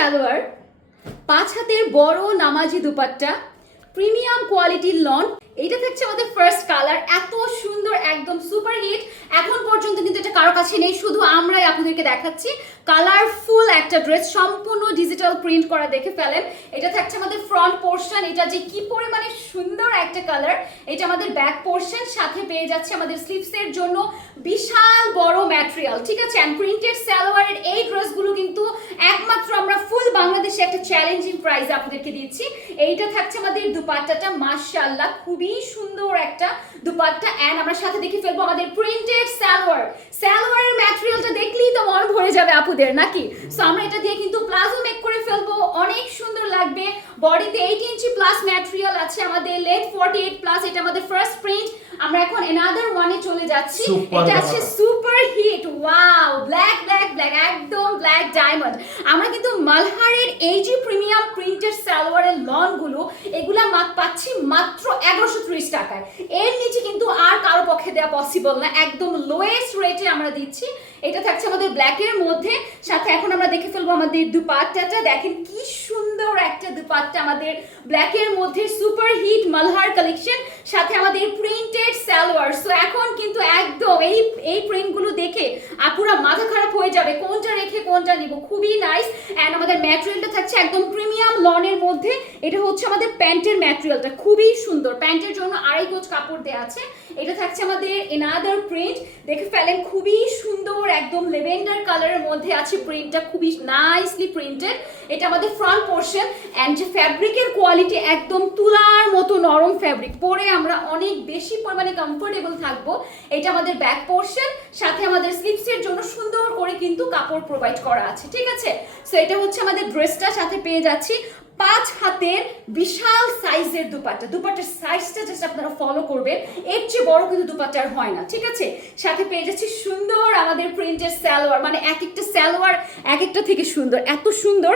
সালোয়ার, পাঁচ হাতের বড় নামাজি দুপাট্টা প্রিমিয়াম কোয়ালিটির লন এটা থাকছে আমাদের ফার্স্ট কালার এত সুন্দর, একদম সুপার হিট এখন পর্যন্ত কিন্তু এটা কারও কাছে নেই, শুধু আমরাই আপনাদেরকে দেখাচ্ছি। কালারফুল একটা ড্রেস সম্পূর্ণ ডিজিটাল প্রিন্ট করা দেখে ফেলেন। এটা থাকছে আমাদের ফ্রন্ট পোর্শন এটা যে কি পরিমাণে সুন্দর একটা কালার এটা আমাদের ব্যাক পোর্শন সাথে পেয়ে যাচ্ছে আমাদের স্লিভসের জন্য বিশাল বড় ম্যাটেরিয়াল ঠিক আছে? প্রিন্টেড সালোয়ারের এই ড্রেসগুলো কিন্তু একমাত্র একটা চ্যালেঞ্জিং প্রাইস আপনাদেরকে দিচ্ছি। এইটা থাকছে আমাদের দুপাট্টাটা। মাশাআল্লাহ খুবই সুন্দর একটা দুপাট্টা। অ্যান্ড আমরা সাথে দেখে ফেলব আমাদের প্রিন্টেড সালোয়ার। সালোয়ারের ম্যাটেরিয়ালটা দেখলেই তো মন ভরে যাবে আপুদের নাকি? সো আমরা এটা দিয়ে কিন্তু প্লাজো মেক করে ফেলব। অনেক সুন্দর লাগবে। বডিতে এইট ইঞ্চি প্লাস ম্যাটেরিয়াল আছে আমাদের লেন্থ ফর্টি এইট প্লাস এটা আমাদের ফার্স্ট প্রিন্ট আমরা এখন এনাদার ওয়ানে চলে যাচ্ছি। এটা আছে super hit wow black black black একদম ব্ল্যাক ডায়মন্ড আমরা কিন্তু মালহারের এই যে প্রিমিয়াম প্রিন্টেড সালোয়ারের লনগুলো এগুলা পাচ্ছি মাত্র এগারোশো ত্রিশ টাকায়। এর নিচে কিন্তু আর কারও পক্ষে দেওয়া পসিবল না। একদম লোয়েস্ট রেটে আমরা দিচ্ছি। এটা থাকছে আমাদের ব্ল্যাকের মধ্যে। সাথে এখন আমরা দেখে ফেলব আমাদের দুপাট্টাটা। দেখেন কি সুন্দর একটা দুপাট্টা আমাদের ব্ল্যাকের মধ্যে। সুপার হিট মালহার কালেকশন সাথে আমাদের প্রিন্টেড সালোয়ার সো এখন কিন্তু একদম এই এই প্রিন্টগুলো দেখে আপুরা মাথা খারাপ যাবে কোনটা রেখে কোনটা নিব? খুবই নাইস অ্যান্ড আমাদের ম্যাটেরিয়ালটা থাকছে একদম প্রিমিয়াম লনের মধ্যে। এটা হচ্ছে আমাদের প্যান্টের ম্যাটেরিয়ালটা খুবই সুন্দর। প্যান্টের জন্য আড়াই গোজ কাপড় দেওয়া আছে। এটা থাকছে আমাদের এনাদার প্রিন্ট দেখে ফেলেন, খুবই সুন্দর একদম লেভেন্ডার কালারের মধ্যে আছে প্রিন্টটা খুবই নাইসলি প্রিন্টেড এটা আমাদের ফ্রন্ট পোর্শন অ্যান্ড যে ফ্যাব্রিকের কোয়ালিটি একদম তুলার মতো নরম ফ্যাব্রিক পরে আমরা অনেক বেশি পরিমাণে কমফোর্টেবল থাকব। এটা আমাদের ব্যাক পোর্শন সাথে আমাদের স্লিপসের জন্য সুন্দর করে কিন্তু কাপড় প্রোভাইড করা আছে, ঠিক আছে? সো এটা হচ্ছে আমাদের ড্রেসটা সাথে পেয়ে যাচ্ছি পাঁচ হাতের বিশাল সাইজের দুপাট্টা। দুপাট্টার সাইজটা যেটা আপনারা ফলো করবেন। এর চেয়ে বড় কিন্তু দুপাট্টার হয় না, ঠিক আছে? সাথে পেয়ে যাচ্ছি সুন্দর আমাদের প্রিন্টের স্যালোয়ার মানে এক একটা স্যালোয়ার এক একটা থেকে সুন্দর, এত সুন্দর।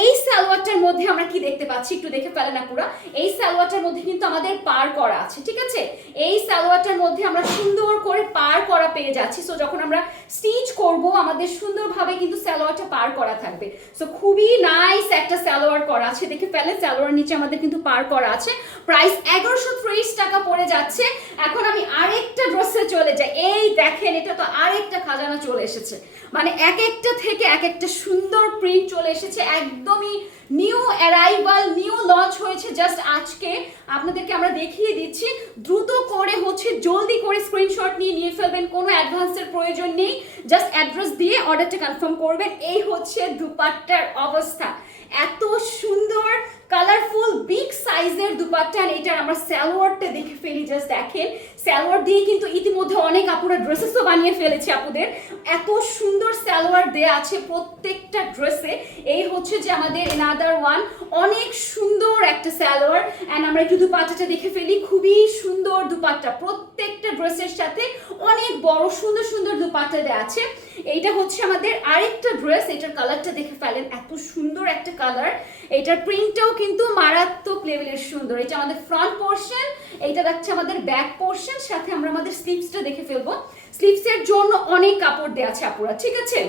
এই স্যালোয়ারটার মধ্যে আমরা দেখতে পাচ্ছি, একটু দেখে ফেলেন আপুরা এই সালোয়ারটার মধ্যে কিন্তু আমাদের পার করা আছে, ঠিক আছে? এই সালোয়ারটার মধ্যে আমরা সুন্দর করে পার করা পেয়ে যাচ্ছি। সো যখন আমরা স্টিচ করব, আমাদের সুন্দরভাবে কিন্তু সালোয়ারটা পার করা থাকবে। সো খুবই নাইস একটা সালোয়ার করা আছে। দেখে ফেলে, সালোয়ার নিচে আমাদের কিন্তু পার করা আছে। প্রাইস এগারোশো ত্রিশ টাকা পড়ে যাচ্ছে। এখন আমি আরেকটা ড্রেসে চলে যাই। এই দেখেন, এটা তো আরেকটা খাজানা চলে এসেছে। মানে এক একটা থেকে এক একটা সুন্দর প্রিন্ট চলে এসেছে। একদমই নিউ অ্যারাইভাল নিউ লঞ্চ হয়েছে জাস্ট আজকে। আপনাদেরকে আমরা দেখিয়ে দিচ্ছি। দ্রুত করে হচ্ছে জলদি করে স্ক্রিনশট নিয়ে নিয়ে ফেলবেন, কোনো অ্যাডভান্সের প্রয়োজন নেই। জাস্ট অ্যাড্রেস দিয়ে অর্ডারটা কনফার্ম করবেন। এই হচ্ছে দুপাট্টার অবস্থা। এত সুন্দর কালারফুল দুপাট্টা আর এটার আমরা সালোয়ারটা দেখে ফেলি জাস্ট দেখেন। সালোয়ার দিয়ে কিন্তু ইতিমধ্যে অনেক আপুরা ড্রেসেসও বানিয়ে ফেলেছে আপুদের। এত সুন্দর সালোয়ার দেয়া আছে প্রত্যেকটা ড্রেসে এই হচ্ছে যে আমাদের এনাদার ওয়ান অনেক সুন্দর একটা সালোয়ার। অ্যান্ড আমরা একটু দুপাট্টাটা দেখে ফেলি। খুবই সুন্দর দুপাট্টা। প্রত্যেকটা ড্রেসের সাথে অনেক বড় সুন্দর সুন্দর দুপাট্টা দেওয়া আছে। এইটা হচ্ছে আমাদের আরেকটা ড্রেস এটার কালারটা দেখে ফেলেন, এত সুন্দর একটা কালার এটার প্রিন্টটাও কিন্তু মারাত্মক লেভেলের সুন্দর। এটা আমাদের ফ্রন্ট পোর্শন এইটা দেখছে আমাদের ব্যাক পোর্শন সাথে আমরা আমাদের স্লিভসটা দেখে ফেলব। স্লিভসের জন্য অনেক কাপড় দেওয়া আছে, আপুরা, ঠিক আছে?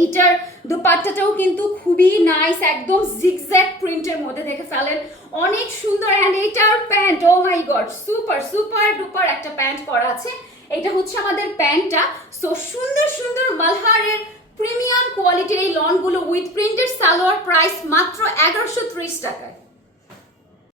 এইটার দুপাট্টাটাও কিন্তু খুবই নাইস একদম জিগজ্যাগ প্রিন্টের মধ্যে দেখে ফেলেন। অনেক সুন্দর অ্যান্ড এইটার pant oh my god super super duper একটা প্যান্ট করা আছে। এটা হচ্ছে আমাদের প্যান্টটা সো সুন্দর সুন্দর মালহারের প্রিমিয়াম কোয়ালিটির এই লনগুলো উইথ প্রিন্টেড সালোয়ার প্রাইস মাত্র এগারোশো টাকায়।